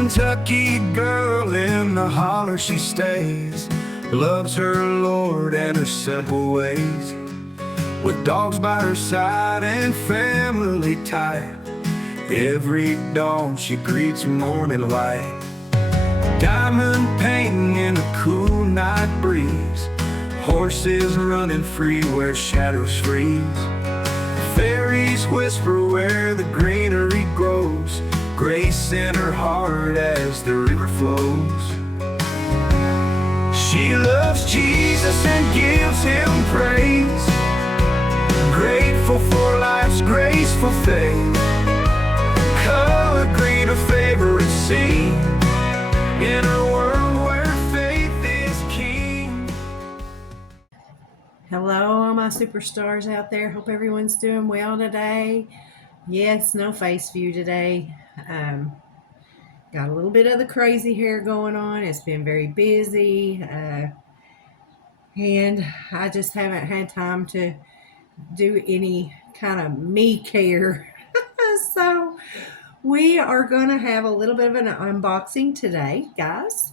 Kentucky girl, in the holler she stays, loves her Lord and her simple ways. With dogs by her side and family tight, every dawn she greets morning light. Diamond painting in a cool night breeze, horses running free where shadows freeze. Fairies whisper where the greenery grows, grace in her heart as the river flows. She loves Jesus and gives him praise, grateful for life's graceful faith. Color green, her favorite scene, in a world where faith is king. Hello, all my superstars out there. Hope everyone's doing well today. Yes, no face view today. Got a little bit of the crazy hair going on. It's been very busy, and I just haven't had time to do any kind of me care. So we are going to have a little bit of an unboxing today, guys.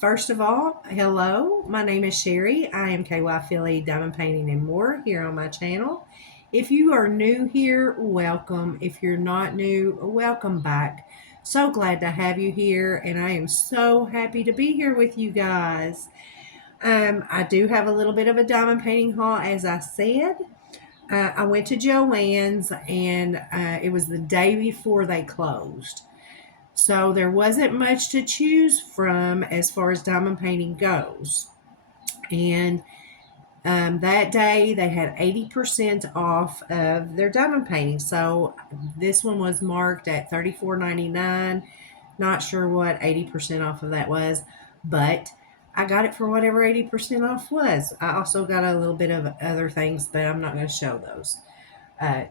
First of all, hello, my name is Sherry. I am KY Philly Diamond Painting and More here on my channel. If you are new here, welcome. If you're not new, welcome back. So glad to have you here, and I am so happy to be here with you guys. I do have a little bit of a diamond painting haul, as I said. I went to Joann's, and it was the day before they closed. So there wasn't much to choose from as far as diamond painting goes. And that day they had 80% off of their diamond painting. So this one was marked at $34.99. Not sure what 80% off of that was, but I got it for whatever 80% off was. I also got a little bit of other things, but I'm not going to show those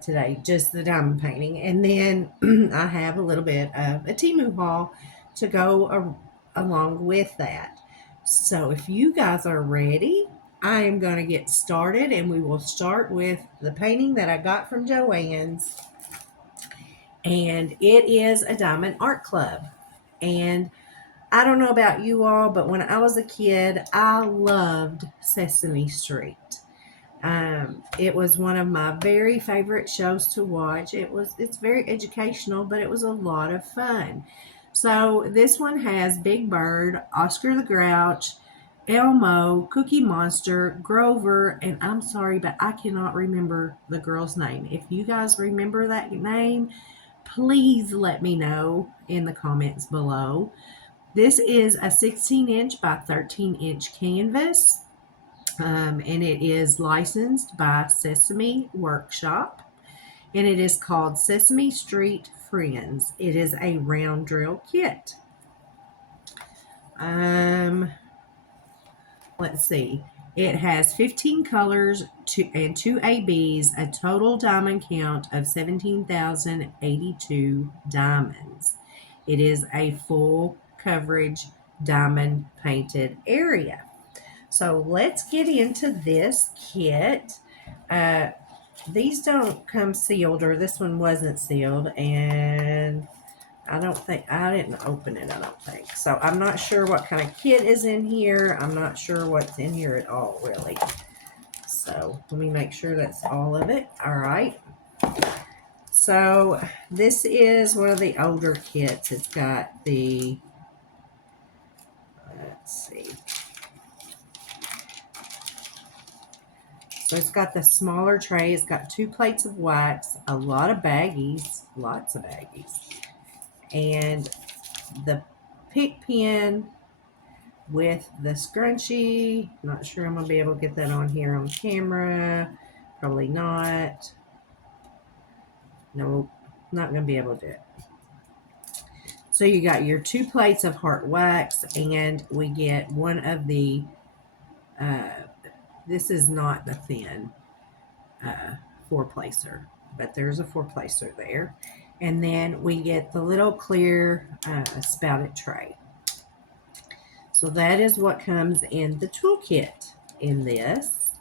today, just the diamond painting. And then I have a little bit of a Temu haul to go along with that. So if you guys are ready, I am going to get started, and we will start with the painting that I got from Joann's. And it is a Diamond Art Club. And I don't know about you all, but when I was a kid, I loved Sesame Street. It was one of my very favorite shows to watch. It's very educational, but it was a lot of fun. So this one has Big Bird, Oscar the Grouch, Elmo, Cookie Monster, Grover, and I'm sorry, but I cannot remember the girl's name. If you guys remember that name, please let me know in the comments below. This is a 16-inch by 13-inch canvas, and it is licensed by Sesame Workshop, and it is called Sesame Street Friends. It is a round drill kit. Let's see. It has 15 colors and 2 ABs, a total diamond count of 17,082 diamonds. It is a full coverage diamond painted area. So let's get into this kit. These don't come sealed, or this one wasn't sealed, and I didn't open it, I don't think. So I'm not sure what kind of kit is in here. I'm not sure what's in here at all, really. So let me make sure that's all of it. All right. So this is one of the older kits. It's got the, let's see. So it's got the smaller tray. It's got 2 plates of wax, a lot of baggies, lots of baggies, and the pick pen with the scrunchie. Not sure I'm going to be able to get that on here on camera. Probably not. Nope, not going to be able to do it. So you got your 2 plates of heart wax, and we get one of the, this is not the thin 4-placer, but there's a 4-placer there. And then we get the little clear spouted tray. So that is what comes in the toolkit in this.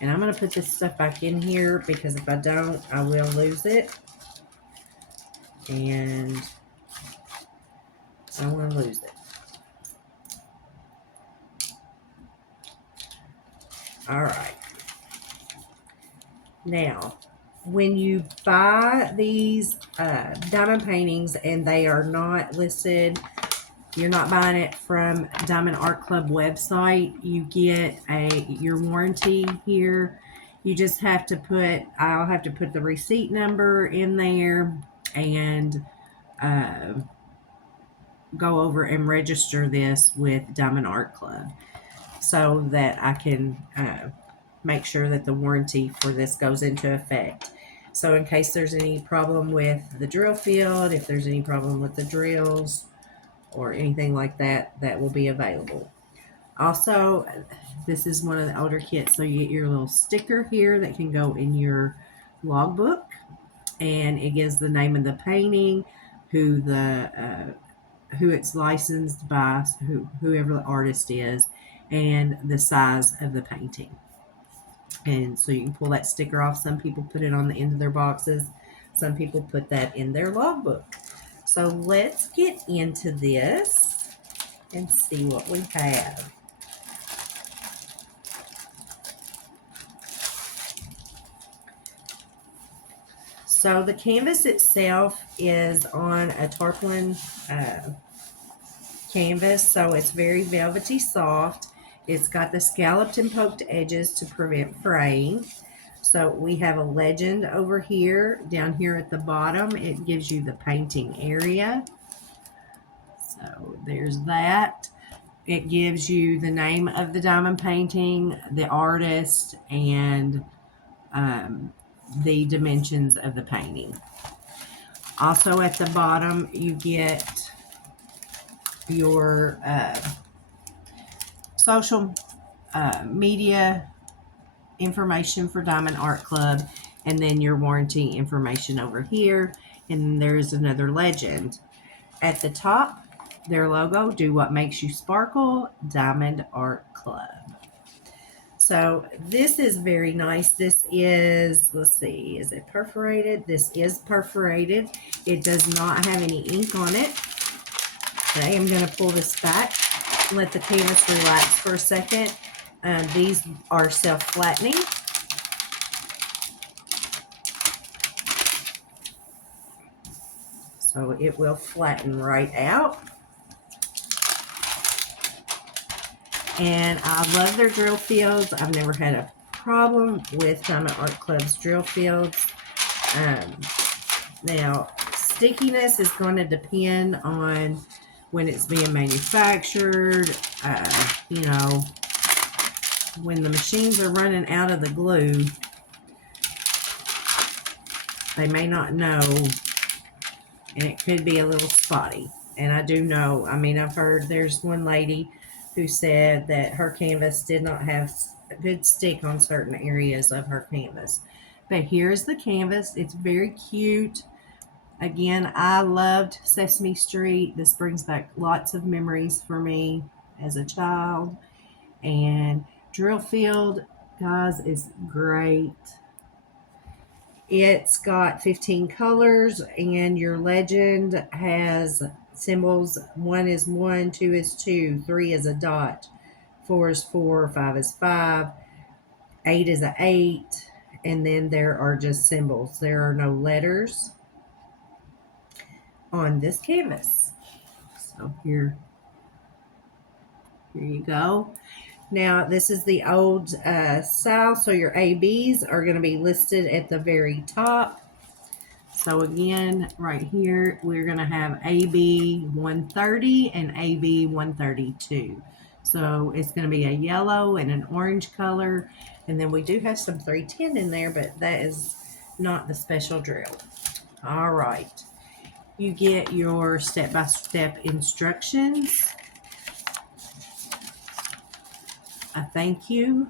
And I'm going to put this stuff back in here, because if I don't, I will lose it. And I don't want to lose it. All right. Now, when you buy these diamond paintings and they are not listed, you're not buying it from Diamond Art Club website, you get your warranty here. You just have to I'll have to put the receipt number in there and uh, go over and register this with Diamond Art Club so that I can make sure that the warranty for this goes into effect. So in case there's any problem with the drill field, if there's any problem with the drills or anything like that, that will be available. Also, this is one of the older kits, so you get your little sticker here that can go in your logbook, and it gives the name of the painting, who it's licensed by, whoever the artist is, and the size of the painting. And so you can pull that sticker off. Some people put it on the end of their boxes. Some people put that in their logbook. So let's get into this and see what we have. So the canvas itself is on a tarpaulin canvas, so it's very velvety soft. It's got the scalloped and poked edges to prevent fraying. So we have a legend over here. Down here at the bottom, it gives you the painting area. So there's that. It gives you the name of the diamond painting, the artist, and the dimensions of the painting. Also at the bottom, you get your social media information for Diamond Art Club, and then your warranty information over here. And there's another legend. At the top, their logo, do what makes you sparkle, Diamond Art Club. So this is very nice. This is, let's see, is it perforated? This is perforated. It does not have any ink on it. I am going to pull this back, let the canvas relax for a second. These are self-flattening. So it will flatten right out. And I love their drill fields. I've never had a problem with Diamond Art Club's drill fields. Now, stickiness is going to depend on when it's being manufactured. You know, when the machines are running out of the glue, they may not know, and it could be a little spotty. And I do know, I mean, I've heard there's one lady who said that her canvas did not have a good stick on certain areas of her canvas. But here's the canvas. It's very cute. Again, I loved Sesame Street. This brings back lots of memories for me as a child. And drill field, guys, is great. It's got 15 colors, and your legend has symbols. 1 is 1, 2 is 2, 3 is a dot, 4 is 4, 5 is 5, 8 is a 8, and then there are just symbols. There are no letters on this canvas. So here you go. Now, this is the old style, so your ABs are going to be listed at the very top. So again, right here, we're going to have AB 130 and AB 132. So it's going to be a yellow and an orange color. And then we do have some 310 in there, but that is not the special drill. All right. You get your step-by-step instructions. A thank you.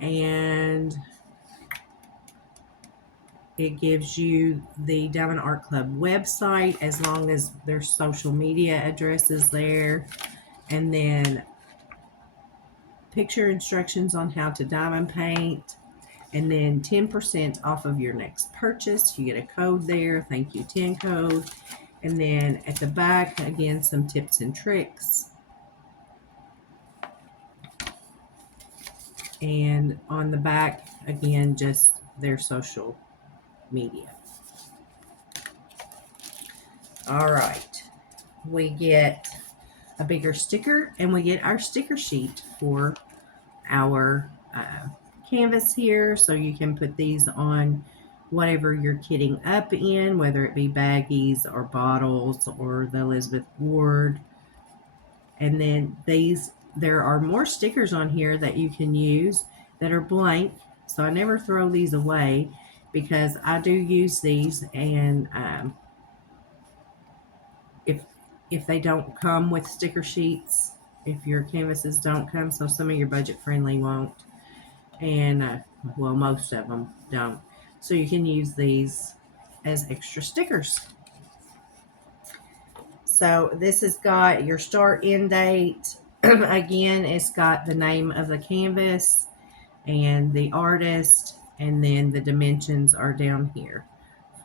And it gives you the Diamond Art Club website, as long as their social media address is there. And then picture instructions on how to diamond paint. And then 10% off of your next purchase. You get a code there, thank you 10 code. And then at the back, again, some tips and tricks. And on the back, again, just their social media. All right, we get a bigger sticker, and we get our sticker sheet for our canvas here, so you can put these on whatever you're kitting up in, whether it be baggies or bottles or the Elizabeth Ward. And then there are more stickers on here that you can use that are blank, so I never throw these away because I do use these. And if they don't come with sticker sheets, if your canvases don't come, so some of your budget friendly won't, and well, most of them don't, so you can use these as extra stickers. So this has got your start end date. Again, it's got the name of the canvas and the artist, and then the dimensions are down here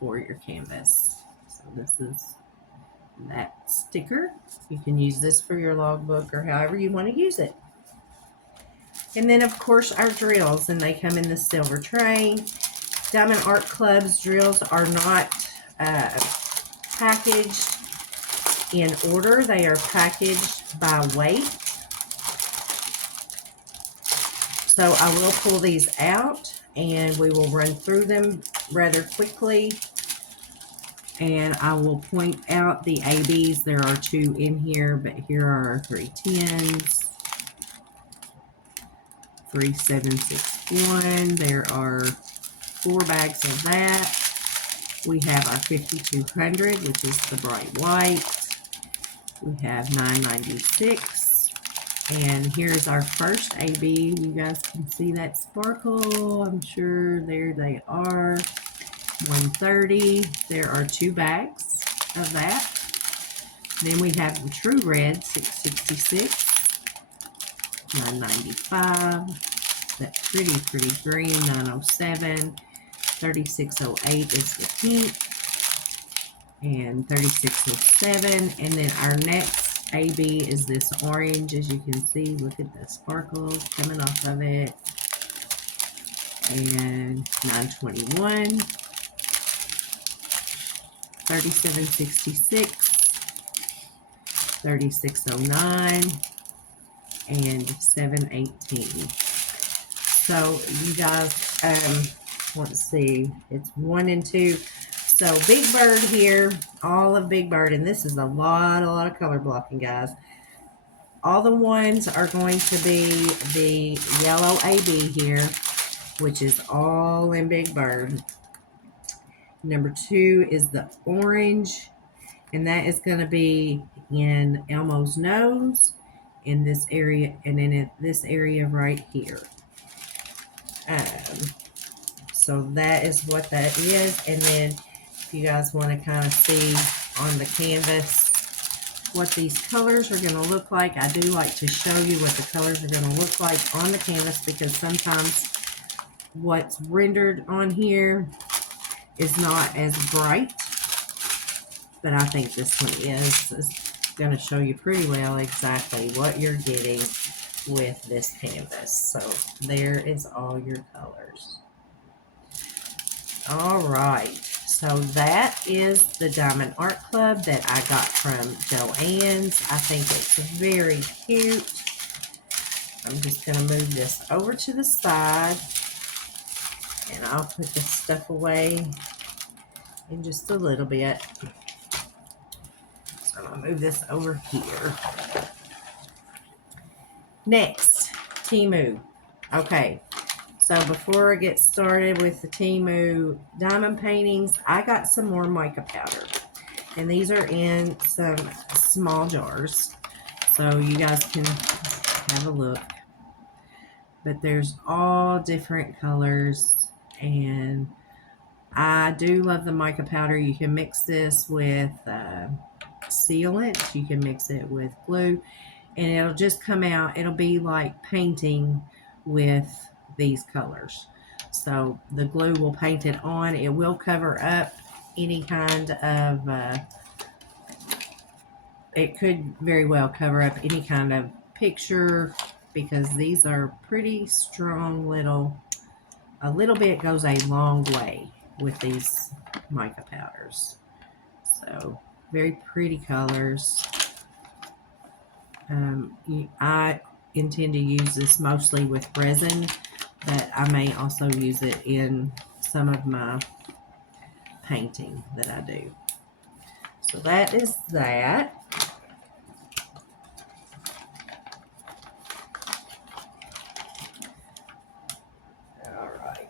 for your canvas. So this is that sticker. You can use this for your logbook or however you want to use it. And then, of course, our drills, and they come in the silver tray. Diamond Art Club's drills are not packaged in order. They are packaged by weight. So I will pull these out, and we will run through them rather quickly. And I will point out the ABs. There are 2 in here, but here are our 3 10s. 3761. There are 4 bags of that. We have our 5200, which is the bright white. We have 996. And here's our first AB. You guys can see that sparkle. I'm sure there they are. 130. There are 2 bags of that. Then we have the True Red 666. 995. That pretty green 907. 3608 is the pink, and 3607. And then our next AB is this orange. As you can see, look at the sparkles coming off of it. And 921. 3766. 3609. And 718. So you guys, let's see, it's 1 and 2. So Big Bird here, all of Big Bird, and this is a lot of color blocking, guys. All the ones are going to be the yellow AB here, which is all in Big Bird. Number 2 is the orange, and that is going to be in Elmo's nose, in this area, and in this area right here. So that is what that is. And then if you guys want to kind of see on the canvas what these colors are going to look like, I do like to show you what the colors are going to look like on the canvas, because sometimes what's rendered on here is not as bright, but I think this one is. It's going to show you pretty well exactly what you're getting with this canvas. So there is all your colors. All right, so that is the Diamond Art Club that I got from Joann's. I think it's very cute. I'm just going to move this over to the side, and I'll put this stuff away in just a little bit. So I'm going to move this over here. Next, Temu. Okay, so before I get started with the Temu diamond paintings, I got some more mica powder. And these are in some small jars, so you guys can have a look. But there's all different colors, and I do love the mica powder. You can mix this with sealant. You can mix it with glue, and it'll just come out. It'll be like painting with these colors. So the glue will paint it on. It will cover up any kind of it could very well cover up any kind of picture because these are pretty strong a little bit goes a long way with these mica powders. So very pretty colors. I intend to use this mostly with resin, but I may also use it in some of my painting that I do. So that is that. All right.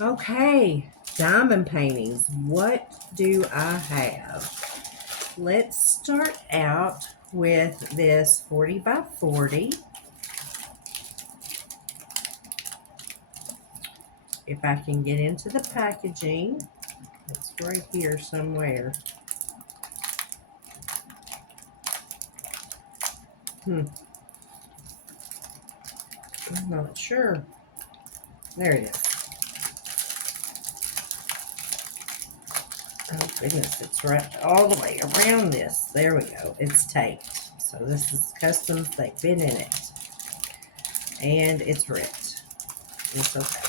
Okay, diamond paintings. What do I have? Let's start out with this 40 by 40. If I can get into the packaging, it's right here somewhere. I'm not sure. There it is. Oh goodness, it's wrapped all the way around this. There we go. It's taped. So this is custom. They fit in it. And it's ripped. It's okay.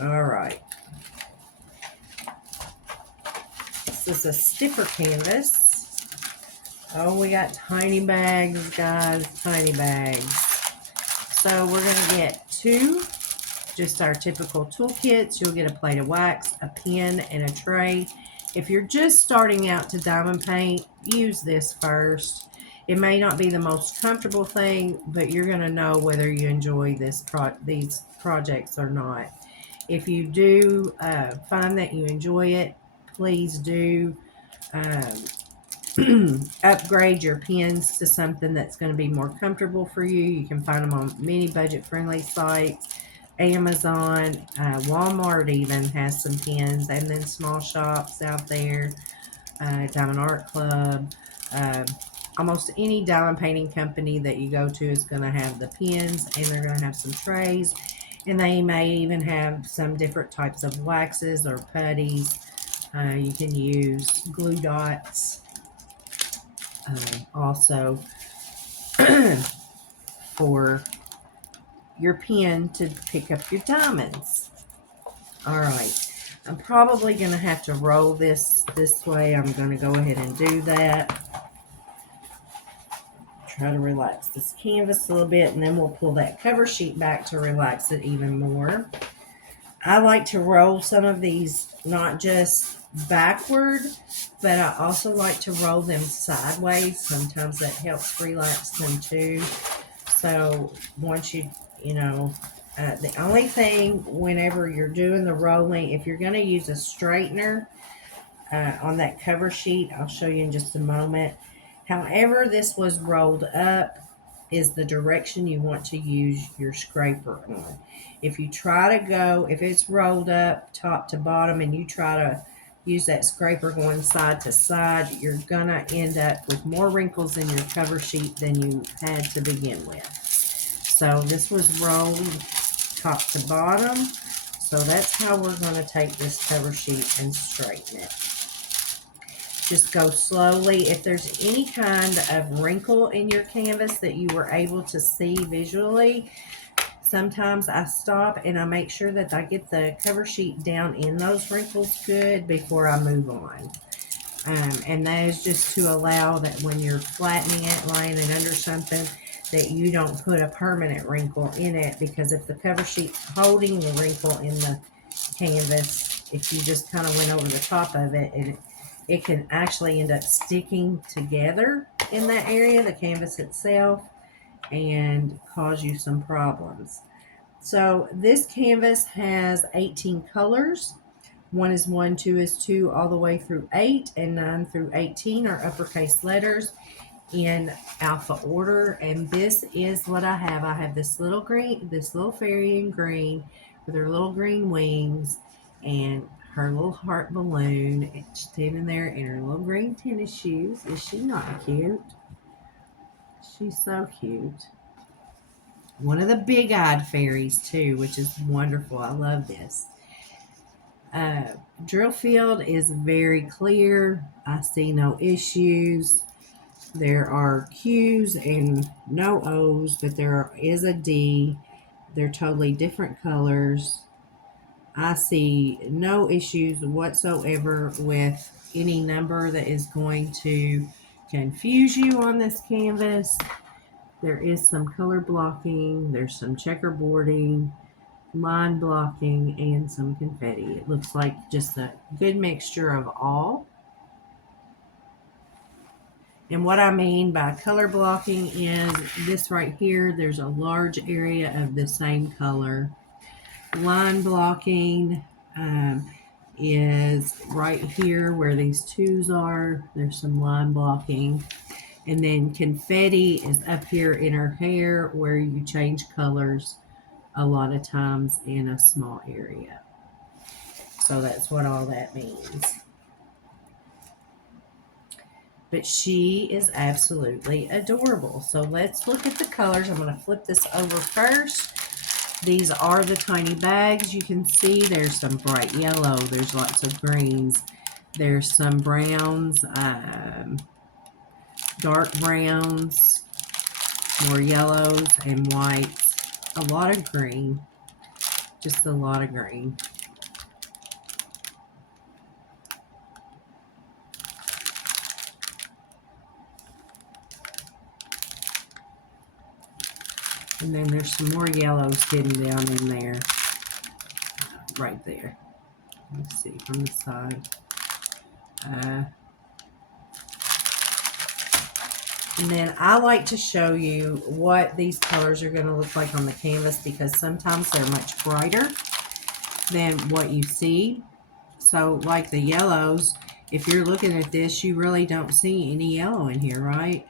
All right. This is a stiffer canvas. Oh, we got tiny bags, guys. Tiny bags. So we're going to get two, just our typical toolkits. You'll get a plate of wax, a pen, and a tray. If you're just starting out to diamond paint, use this first. It may not be the most comfortable thing, but you're going to know whether you enjoy these projects or not. If you do find that you enjoy it, please do upgrade your pens to something that's going to be more comfortable for you. You can find them on many budget-friendly sites. Amazon, Walmart even has some pens, and then small shops out there, Diamond Art Club. Almost any diamond painting company that you go to is going to have the pens, and they're going to have some trays, and they may even have some different types of waxes or putties. You can use glue dots also for your pen to pick up your diamonds. All right, I'm probably going to have to roll this way. I'm going to go ahead and do that. Try to relax this canvas a little bit, and then we'll pull that cover sheet back to relax it even more. I like to roll some of these not just backward, but I also like to roll them sideways. Sometimes that helps relax them too. So once the only thing whenever you're doing the rolling, if you're going to use a straightener on that cover sheet, I'll show you in just a moment. However this was rolled up is the direction you want to use your scraper on. If it's rolled up top to bottom and you try to use that scraper going side to side, you're gonna end up with more wrinkles in your cover sheet than you had to begin with. So this was rolled top to bottom. So that's how we're gonna take this cover sheet and straighten it. Just go slowly. If there's any kind of wrinkle in your canvas that you were able to see visually, sometimes I stop and I make sure that I get the cover sheet down in those wrinkles good before I move on. And that is just to allow that when you're flattening it, laying it under something, that you don't put a permanent wrinkle in it, because if the cover sheet's holding the wrinkle in the canvas, if you just kind of went over the top of it, it can actually end up sticking together in that area, the canvas itself, and cause you some problems. So this canvas has 18 colors. 1 is 1, 2 is 2, all the way through 8, and 9 through 18 are uppercase letters in alpha order. And this is what I have. I have this little fairy in green with her little green wings and her little heart balloon standing there in her little green tennis shoes. Is she not cute? She's so cute. One of the big-eyed fairies too, which is wonderful. I love this. Uh, Drill field is very clear. I see no issues. There are Q's and no O's, but there is a D. They're totally different colors. I see no issues whatsoever with any number that is going to confuse you on this canvas. There is some color blocking, there's some checkerboarding, line blocking, and some confetti. It looks like just a good mixture of all. And what I mean by color blocking is this right here, there's a large area of the same color. Line blocking is right here where these twos are. There's some line blocking. And then confetti is up here in her hair where you change colors a lot of times in a small area. So that's what all that means. But she is absolutely adorable. So let's look at the colors. I'm going to flip this over first. These are the tiny bags. You can see there's some bright yellow. There's lots of greens. There's some browns, dark browns, more yellows and whites. A lot of green. Just a lot of green. And then there's some more yellows hidden down in there. Right there. Let's see from the side. And then I like to show you what these colors are going to look like on the canvas because sometimes they're much brighter than what you see. So like the yellows, if you're looking at this, you really don't see any yellow in here, right?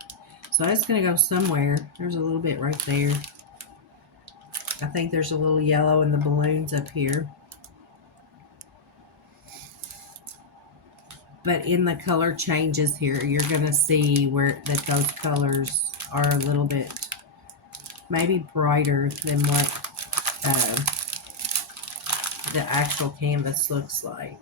So that's going to go somewhere. There's a little bit right there. I think there's a little yellow in the balloons up here. But in the color changes here, you're going to see where that those colors are a little bit maybe brighter than what the actual canvas looks like.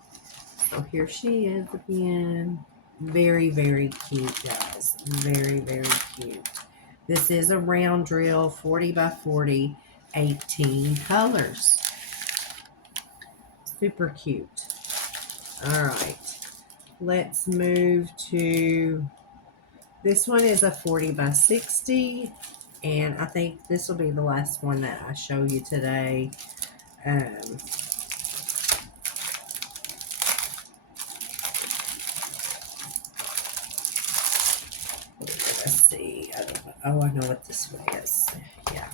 So here she is again. Very, very cute, guys. Very, very cute. This is a round drill, 40 by 40. 18 colors. Super cute. All right. Let's move to, this one is a 40 by 60. And I think this will be the last one that I show you today. Let's see. I don't know. Oh, I know what this one is. Yeah.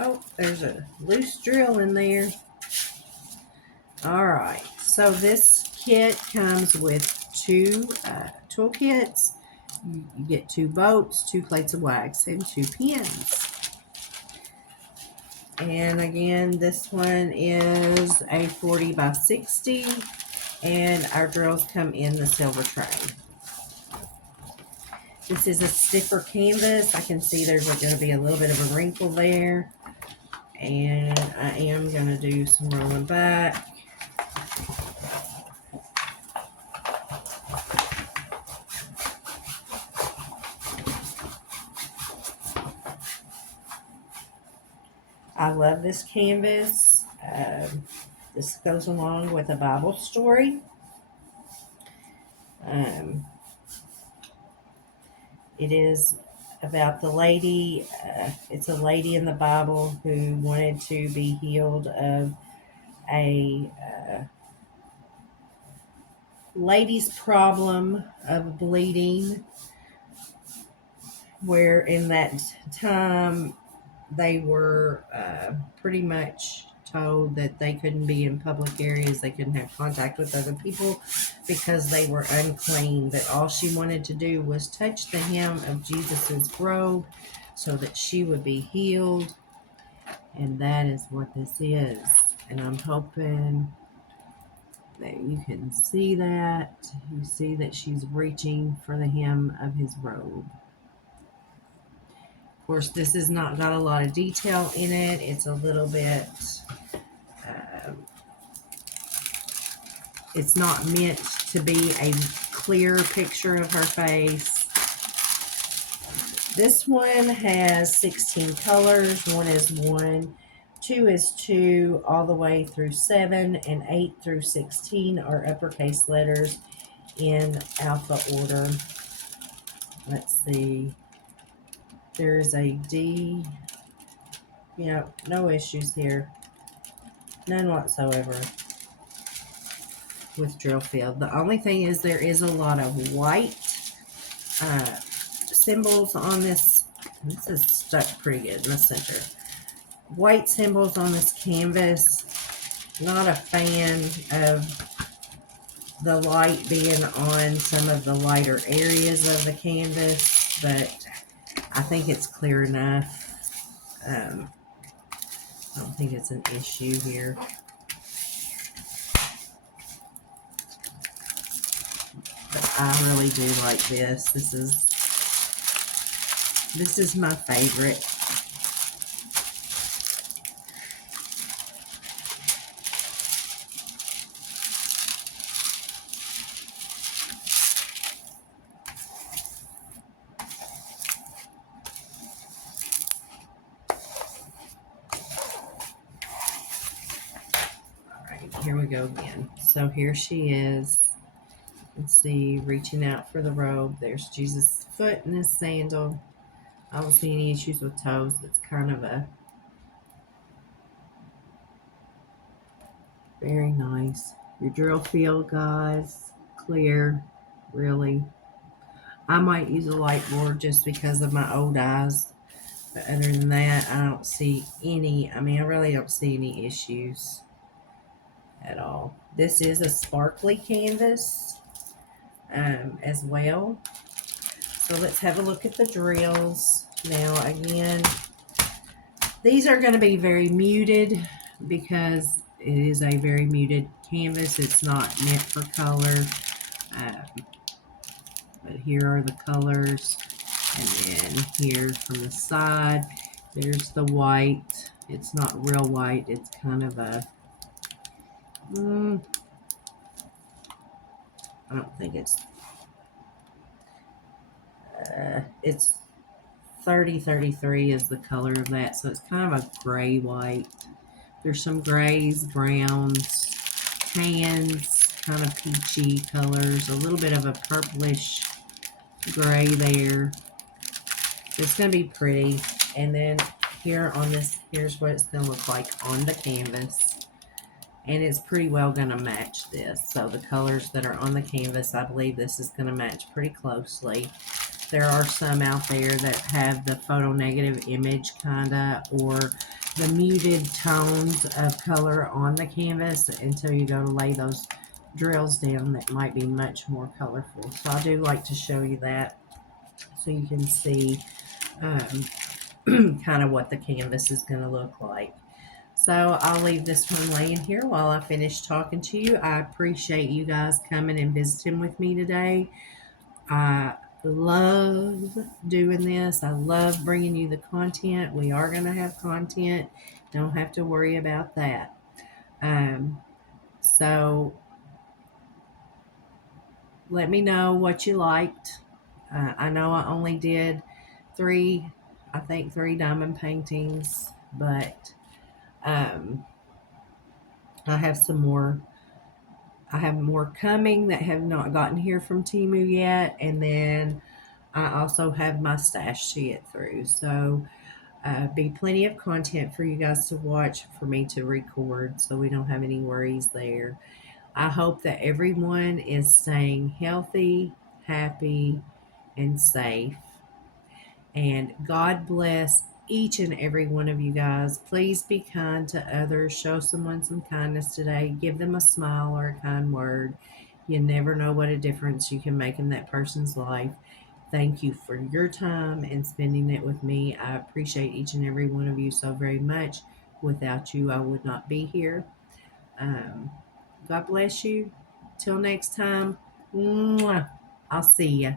Oh, there's a loose drill in there. All right, so this kit comes with two toolkits. You get 2 boats, 2 plates of wax, and 2 pins. And again, this one is a 40 by 60, and our drills come in the silver tray. This is a stiffer canvas. I can see there's going to be a little bit of a wrinkle there. And I am going to do some rolling back. I love this canvas. This goes along with a Bible story. It is about the lady, it's a lady in the Bible who wanted to be healed of a lady's problem of bleeding, where in that time they were pretty much told that they couldn't be in public areas, they couldn't have contact with other people because they were unclean, that all she wanted to do was touch the hem of Jesus's robe so that she would be healed. And that is what this is. And I'm hoping that you can see that. You see that she's reaching for the hem of his robe. Of course, this has not got a lot of detail in it. It's a little bit It's not meant to be a clear picture of her face. This one has 16 colors. 1 is 1, 2 is 2, all the way through 7, and 8 through 16 are uppercase letters in alpha order. Let's see. There's a D. Yeah, no issues here. None whatsoever with drill field. The only thing is there is a lot of white symbols on this. This is stuck pretty good in the center. White symbols on this canvas. Not a fan of the light being on some of the lighter areas of the canvas, but I think it's clear enough. I don't think it's an issue here. But I really do like this. This is my favorite. Here we go again. So here she is. Let's see, reaching out for the robe. There's Jesus' foot in his sandal. I don't see any issues with toes. It's kind of a very nice. Your drill field, guys, clear, really. I might use a light board just because of my old eyes. But other than that, I don't see any, I really don't see any issues at all. This is a sparkly canvas as well. So let's have a look at the drills. Now again, these are going to be very muted because it is a very muted canvas. It's not meant for color. But here are the colors. And then here from the side, there's the white. It's not real white. It's kind of a I don't think it's 3033 is the color of that, so it's kind of a gray white. There's some grays, browns, tans, kind of peachy colors, a little bit of a purplish gray there. It's going to be pretty. And then here on this, here's what it's going to look like on the canvas. And it's pretty well going to match this. So the colors that are on the canvas, I believe this is going to match pretty closely. There are some out there that have the photo negative image kind of, or the muted tones of color on the canvas until you go to lay those drills down that might be much more colorful. So I do like to show you that so you can see kind of what the canvas is going to look like. So I'll leave this one laying here while I finish talking to you. I appreciate you guys coming and visiting with me today. I love doing this. I love bringing you the content. We are going to have content. Don't have to worry about that. So let me know what you liked. I know I only did three diamond paintings, but I have some more. I have more coming that have not gotten here from Temu yet, and then I also have my stash to get through. So be plenty of content for you guys to watch, for me to record, so we don't have any worries there. I hope that everyone is staying healthy, happy, and safe. And God bless each and every one of you guys. Please be kind to others. Show someone some kindness today. Give them a smile or a kind word. You never know what a difference you can make in that person's life. Thank you for your time and spending it with me. I appreciate each and every one of you so very much. Without you, I would not be here. God bless you. Till next time. Mwah. I'll see ya.